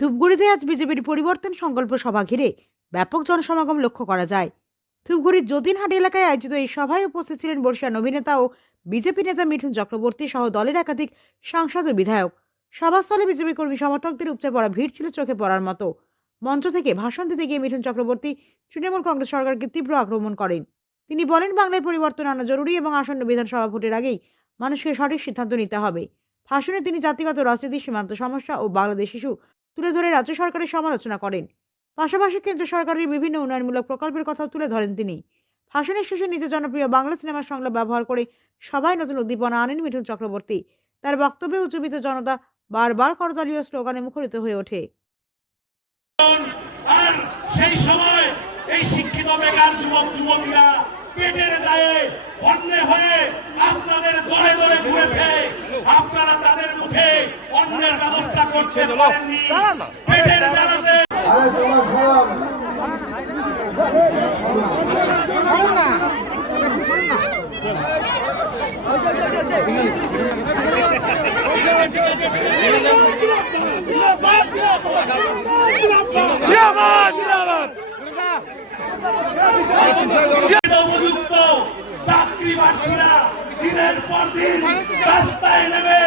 ধূপগুড়িতে আজ বিজেপির পরিবর্তন সংকল্প সভা ঘিরে ব্যাপক জনসমাগম লক্ষ্য করা যায়। ধূপগুড়ির যতীনহাট এলাকায় আয়োজিত এই সভায় উপস্থিত ছিলেন বর্ষিয়ান অভিনেতা ও বিজেপি নেতা মিঠুন চক্রবর্তী সহ দলের একাধিক সাংসদ ও বিধায়ক। সভাস্থলে বিজেপি কর্মী সমর্থকদের উপচে পড়া ভিড় ছিল চোখে পড়ার মতো। মঞ্চ থেকে ভাষণ দিতে গিয়ে মিঠুন চক্রবর্তী তৃণমূল কংগ্রেস সরকারকে তীব্র আক্রমণ করেন। তিনি বলেন, বাংলায় পরিবর্তন আনা জরুরি এবং আসন্ন বিধানসভা ভোটের আগেই মানুষকে সঠিক সিদ্ধান্ত নিতে হবে। ভাষণে তিনি জাতিগত রাজনীতি, সীমান্ত সমস্যা ও বাংলাদেশ ইস্যু তুলে ধরে রাজ্য সরকারের সমালোচনা করেন। পাশাপাশি কেন্দ্র সরকারের বিভিন্ন উন্নয়নমূলক প্রকল্পের কথাও তুলে ধরেন তিনি। ভাষণের শেষে নিজের জনপ্রিয় বাংলা সিনেমার সংলাপ ব্যবহার করে সবাই নতুন উদ্দীপনা আনেন মিঠুন চক্রবর্তী। তার বক্তব্যে উজ্জীবিত জনতা বারবার করতালি ও স্লোগানে মুখরিত হয়ে ওঠে। আর সেই সময় এই শিক্ষিত বেকার যুবক যুবতীরা পেটের দায়ে অন্যে হয়ে আপনাদের দলে দলে ঘুরেছে। আপনারা তাদের মুখে অন্যের ব্যবস্থা করতে পারেননি। পেটের জ্বালাতে উপযুক্ত চাকরি প্রার্থীরা দিনের পর দিন রাস্তায় নেমে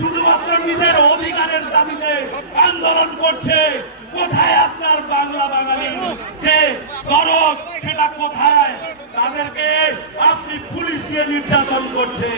শুধুমাত্র নিজের অধিকারের দাবিতে আন্দোলন করছে। কোথায় আপনার বাংলা বাঙালির যে দরদ, সেটা কোথায়? তাদেরকে আপনি পুলিশ দিয়ে নির্যাতন করছে।